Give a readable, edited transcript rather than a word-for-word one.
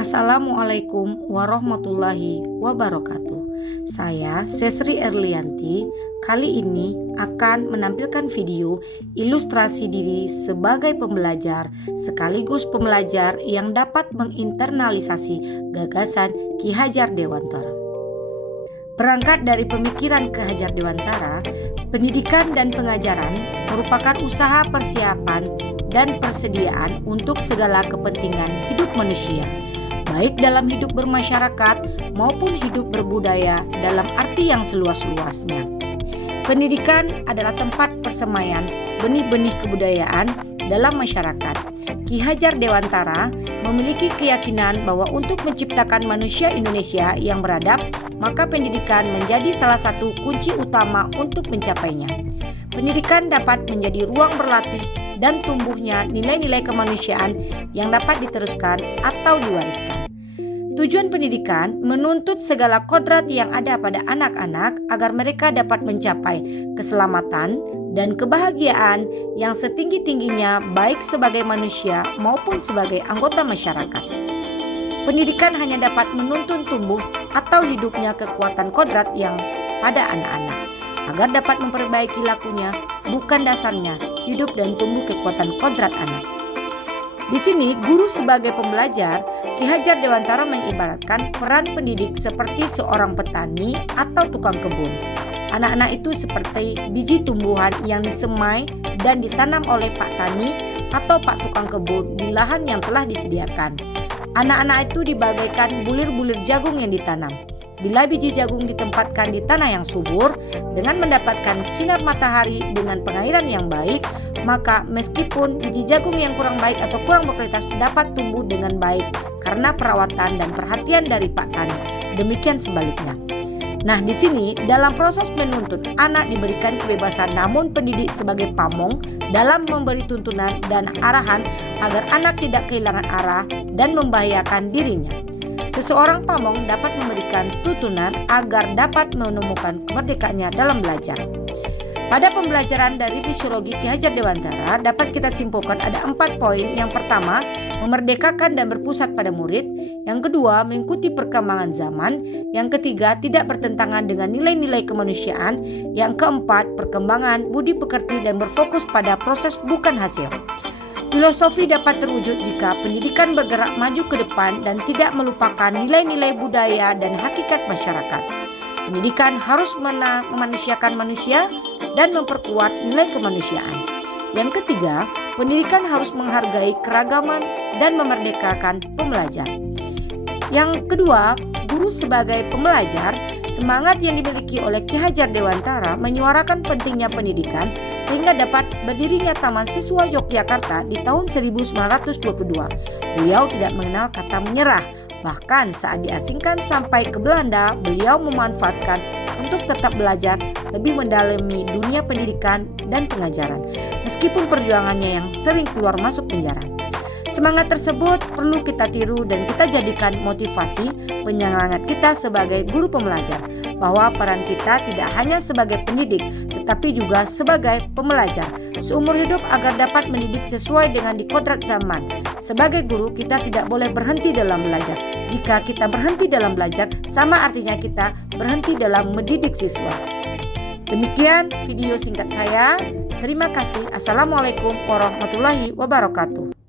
Assalamualaikum warahmatullahi wabarakatuh. Saya Sesri Erlianti. Kali ini akan menampilkan video ilustrasi diri sebagai pembelajar sekaligus pembelajar yang dapat menginternalisasi gagasan Ki Hajar Dewantara. Berangkat dari pemikiran Ki Hajar Dewantara, pendidikan dan pengajaran merupakan usaha persiapan dan persediaan untuk segala kepentingan hidup manusia, baik dalam hidup bermasyarakat maupun hidup berbudaya dalam arti yang seluas-luasnya. Pendidikan adalah tempat persemaian benih-benih kebudayaan dalam masyarakat. Ki Hajar Dewantara memiliki keyakinan bahwa untuk menciptakan manusia Indonesia yang beradab, maka pendidikan menjadi salah satu kunci utama untuk mencapainya. Pendidikan dapat menjadi ruang berlatih dan tumbuhnya nilai-nilai kemanusiaan yang dapat diteruskan atau diwariskan. Tujuan pendidikan menuntut segala kodrat yang ada pada anak-anak agar mereka dapat mencapai keselamatan dan kebahagiaan yang setinggi-tingginya baik sebagai manusia maupun sebagai anggota masyarakat. Pendidikan hanya dapat menuntun tumbuh atau hidupnya kekuatan kodrat yang pada anak-anak agar dapat memperbaiki lakunya, bukan dasarnya hidup dan tumbuh kekuatan kodrat anak. Di sini guru sebagai pembelajar, Ki Hajar Dewantara mengibaratkan peran pendidik seperti seorang petani atau tukang kebun. Anak-anak itu seperti biji tumbuhan yang disemai dan ditanam oleh Pak Tani atau Pak Tukang Kebun di lahan yang telah disediakan. Anak-anak itu dibagaikan bulir-bulir jagung yang ditanam. Bila biji jagung ditempatkan di tanah yang subur dengan mendapatkan sinar matahari dengan pengairan yang baik, maka meskipun biji jagung yang kurang baik atau kurang berkualitas dapat tumbuh dengan baik karena perawatan dan perhatian dari Pak Tani. Demikian sebaliknya. Nah, di sini dalam proses menuntut anak diberikan kebebasan, namun pendidik sebagai pamong dalam memberi tuntunan dan arahan agar anak tidak kehilangan arah dan membahayakan dirinya. Seseorang pamong dapat memberikan tuntunan agar dapat menemukan kemerdekaannya dalam belajar. Pada pembelajaran dari fisiologi Ki Hajar Dewantara dapat kita simpulkan ada 4 poin. Yang pertama, memerdekakan dan berpusat pada murid. Yang kedua, mengikuti perkembangan zaman. Yang ketiga, tidak bertentangan dengan nilai-nilai kemanusiaan. Yang keempat, perkembangan budi pekerti dan berfokus pada proses bukan hasil. Filosofi dapat terwujud jika pendidikan bergerak maju ke depan dan tidak melupakan nilai-nilai budaya dan hakikat masyarakat. Pendidikan harus memanusiakan manusia dan memperkuat nilai kemanusiaan. Yang ketiga, pendidikan harus menghargai keragaman dan memerdekakan pembelajar. Yang kedua, guru sebagai pembelajar, semangat yang dimiliki oleh Ki Hajar Dewantara menyuarakan pentingnya pendidikan sehingga dapat berdirinya Taman Siswa Yogyakarta di tahun 1922. Beliau tidak mengenal kata menyerah. Bahkan saat diasingkan sampai ke Belanda, beliau memanfaatkan untuk tetap belajar lebih mendalami dunia pendidikan dan pengajaran, meskipun perjuangannya yang sering keluar masuk penjara. Semangat tersebut perlu kita tiru dan kita jadikan motivasi penyemangat kita sebagai guru pembelajar, bahwa peran kita tidak hanya sebagai pendidik tetapi juga sebagai pembelajar seumur hidup agar dapat mendidik sesuai dengan dikodrat zaman. Sebagai guru kita tidak boleh berhenti dalam belajar. Jika kita berhenti dalam belajar, sama artinya kita berhenti dalam mendidik siswa. Demikian video singkat saya. Terima kasih. Assalamualaikum warahmatullahi wabarakatuh.